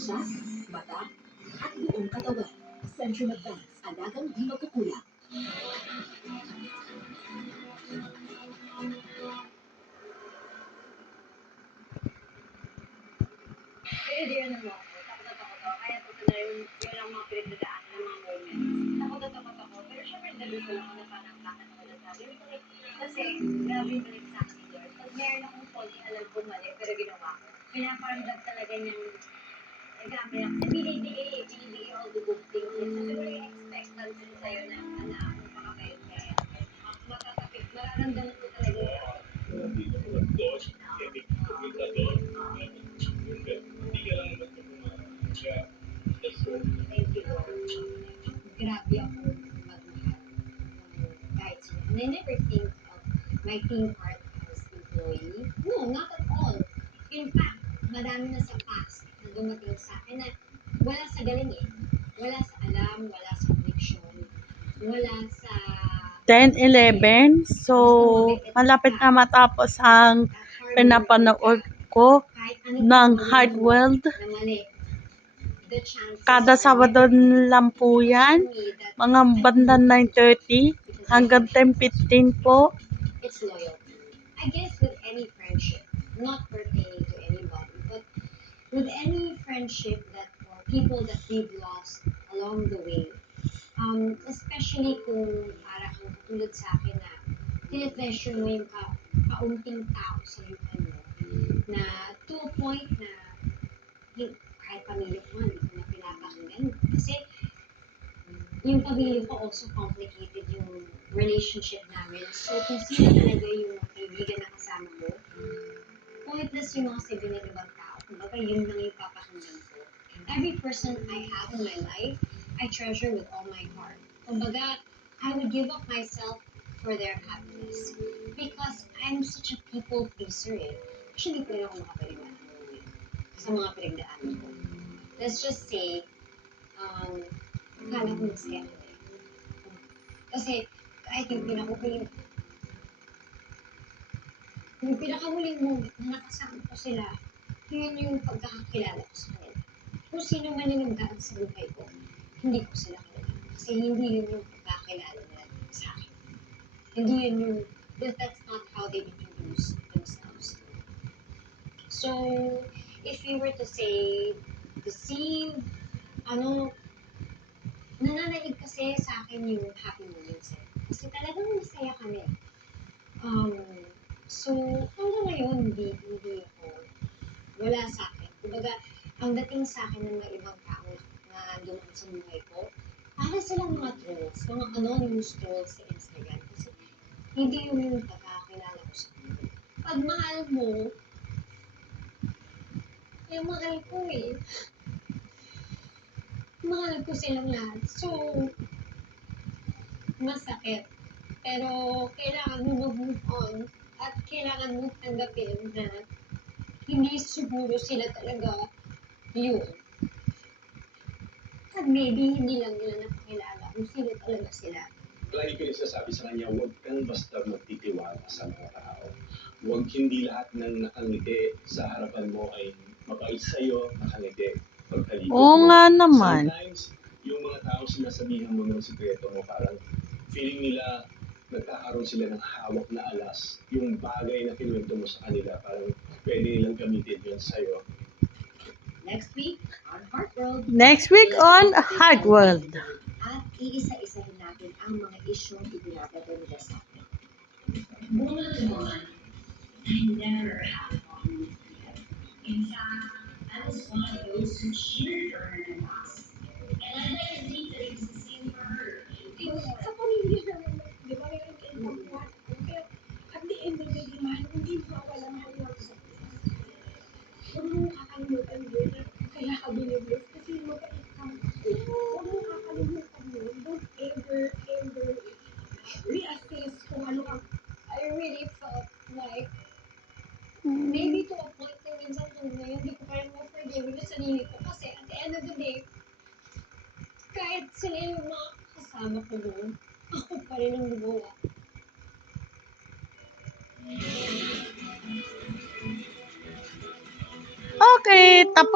siya, mata, at buong katawan. Centrum Advance, alagang di magkukulang. Kaya diyan naman ako, takot na takot ako. Kaya ito na yun ang mga pinagdadaan ng mga moments. Takot na takot ako. Pero syempre, dalusan ako na parang lakad ako na sabi. Kasi, grabe yung balik sa akin ni Lord. Pag meron akong konti alam ko mali, pero ginawa ko. Pinaparamdam talaga niyang nagkamali ako. Kasi binibigay all the good things. So, siguro yung expectancy sa'yo na akong pakapayot kaya. Matatapik, mararamdaman ko talaga yun. Thank you, Lord. Grabe ako magmahal. Kahit sino. And I never think of my team part as employee. No, not at all. In fact, madami na sa past na dumating sa akin na wala sa galing eh. Wala sa alam, wala sa connection, wala sa 10:11. So, malapit na matapos ang pinapanood ko ng Hardwelled. na mali. The chances Kada Sabado lang po yan. Mga bandang 9:30 hanggang 10:15 po. It's loyalty. I guess with any friendship, not pertaining to anybody, but with any friendship that or people that we've lost along the way, especially kung para kung katulad sa akin na tinetreasure mo yung kaunting tao sa buhay mo, na to a point na kahit pamilya ko nga, hindi ko na pinapakinggan. Kasi yung pamilya ko also complicated yung relationship namin. So, kung sino talaga yung kaibigan na kasama mo, pointless yung mga sabi ng ibang tao. Kumbaga, yun lang yung papakinggan ko. Every person I have in my life, I treasure with all my heart. Kumbaga, I would give up myself for their happiness. Because I'm such a people pleaser eh. Actually, hindi ko rin ako makapaliwanag sa mga pinagdaanan ko. Let's just say, akala ko masaya ko eh. Kasi kahit yung pinakahuling moment na nakasama ko sila, yun yung pagkakakilala ko sa kanila. Kung sino man yung nagdaan sa buhay ko, hindi ko sila kilala. Kasi hindi yun yung pagkakakilala nila sa akin. Hindi yun yung, that's not how they introduce themselves. So, if you were to say, deceive, nananaig kasi sa akin yung happy moments eh. Kasi talagang masaya kami. So, hanggang ngayon, hindi ako, wala sa akin. Kumbaga, ang dating sa akin ng mga ibang tao na dumaan sa buhay ko, para silang mga trolls, mga anonymous trolls sa Instagram. Kasi hindi yung pagkakilala ko sa kanila. Pag mahal mo, yung mahal ko eh. Mahal ko silang lahat. So, masakit. Pero, kailangan mo mag-move on at kailangan mo tanggapin na hindi siguro sila talaga yun. At maybe hindi lang nila nakakilala kung sino talaga sila. Lagi ko rin sasabi sa kanya, huwag kang basta magtitiwala sa mga tao. Huwag hindi lahat ng nakangiti sa harapan mo ay mabait sa'yo, nakangiti. Pagkalikot Oo mo. nga naman. Sometimes, yung mga tao sinasabihan mo ng sikreto mo, parang feeling nila nagkakaroon sila ng hawak na alas. Yung bagay na kinuwento mo sa kanila, parang pwede nilang gamitin yun sa'yo. Next week on Heartworld. Next week on Hardwelled. At iisa-isahin natin ang mga isyong ibinababa nila sa atin. Woman to woman, I never had a problem with Pia. In fact, I was one of those who cheered for her in the past. And I'd like to think that it was the same for her. Sa pamilya namin, di ba, meron kayong pagkuhan. Kaya, at the end of the day, mahal, hindi mawala mahal lang sa isa. Huwag mo kakalimutan yun. Kaya ka binibless kasi mabait ka. Huwag mo kakalimutan yun. Don't ever reassess kung ano ka. I really felt like, maybe to a point na minsan kung ngayon, hindi ko pa rin ma-forgive yung sarili ko. Kasi at the end of the day, kahit sila yung mga kasama ko doon, ako pa rin ang gumawa. Okay, tapos